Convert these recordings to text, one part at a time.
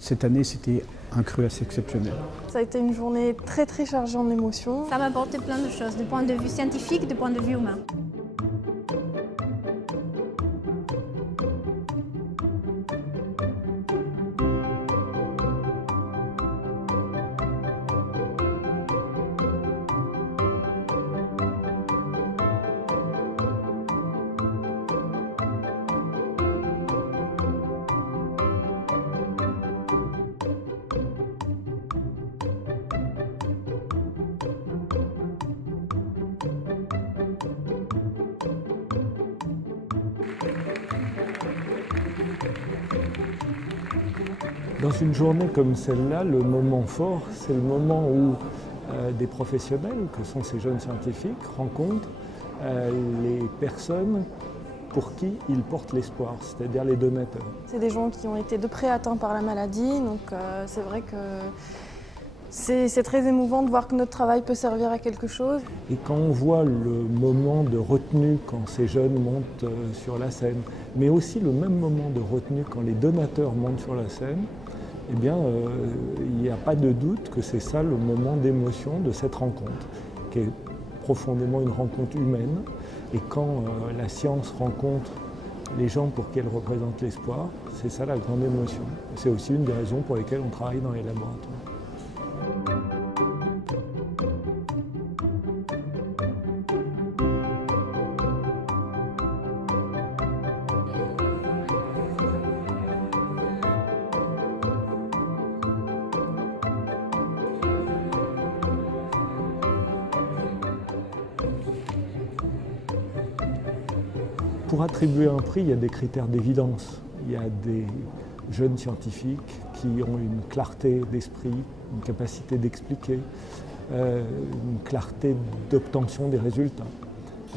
Cette année, c'était un cru assez exceptionnel. Ça a été une journée très chargée en émotions. Ça m'a apporté plein de choses, du point de vue scientifique, du point de vue humain. Dans une journée comme celle-là, le moment fort, c'est le moment où des professionnels, que sont ces jeunes scientifiques, rencontrent les personnes pour qui ils portent l'espoir, c'est-à-dire les donateurs. C'est des gens qui ont été de près atteints par la maladie, donc c'est vrai que c'est très émouvant de voir que notre travail peut servir à quelque chose. Et quand on voit le moment de retenue quand ces jeunes montent sur la scène, mais aussi le même moment de retenue quand les donateurs montent sur la scène, eh bien, il n'y a pas de doute que c'est ça le moment d'émotion de cette rencontre, qui est profondément une rencontre humaine. Et quand la science rencontre les gens pour qui elle représente l'espoir, c'est ça la grande émotion. C'est aussi une des raisons pour lesquelles on travaille dans les laboratoires. Pour attribuer un prix, il y a des critères d'évidence. Il y a des jeunes scientifiques qui ont une clarté d'esprit, une capacité d'expliquer, une clarté d'obtention des résultats,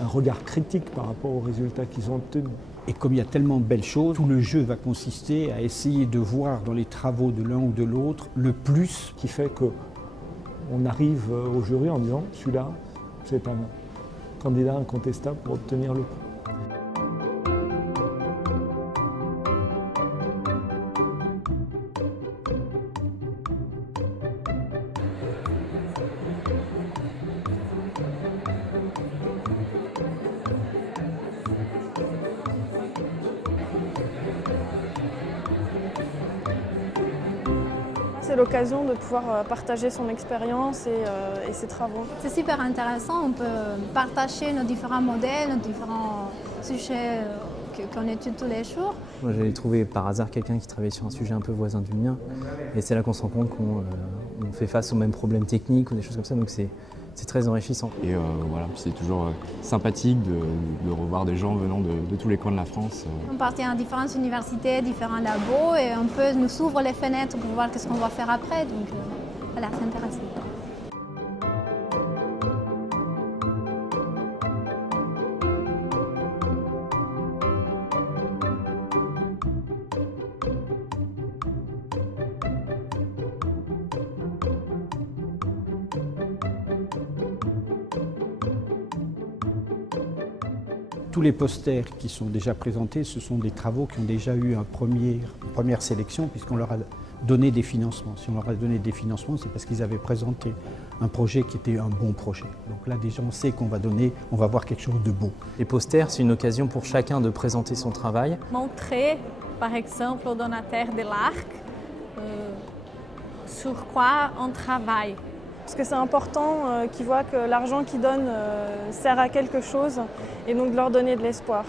un regard critique par rapport aux résultats qu'ils ont obtenus. Et comme il y a tellement de belles choses, tout le jeu va consister à essayer de voir dans les travaux de l'un ou de l'autre le plus. Qui fait qu'on arrive au jury en disant « celui-là, c'est un candidat incontestable pour obtenir le prix ». C'est l'occasion de pouvoir partager son expérience et ses travaux. C'est super intéressant, on peut partager nos différents modèles, nos différents sujets qu'on étudie tous les jours. Moi, j'avais trouvé par hasard quelqu'un qui travaillait sur un sujet un peu voisin du mien, et c'est là qu'on se rend compte qu'on fait face aux mêmes problèmes techniques ou des choses comme ça, donc c'est très enrichissant. Et voilà, c'est toujours sympathique de revoir des gens venant de tous les coins de la France. On partit à différentes universités, différents labos, et on peut nous s'ouvre les fenêtres pour voir ce qu'on va faire après, donc voilà, c'est intéressant. Tous les posters qui sont déjà présentés, ce sont des travaux qui ont déjà eu une première sélection puisqu'on leur a donné des financements. Si on leur a donné des financements, c'est parce qu'ils avaient présenté un projet qui était un bon projet. Donc là, déjà, on sait qu'on va voir quelque chose de beau. Les posters, c'est une occasion pour chacun de présenter son travail. Montrer, par exemple, aux donateurs de l'ARC sur quoi on travaille. Parce que c'est important qu'ils voient que l'argent qu'ils donnent sert à quelque chose et donc de leur donner de l'espoir.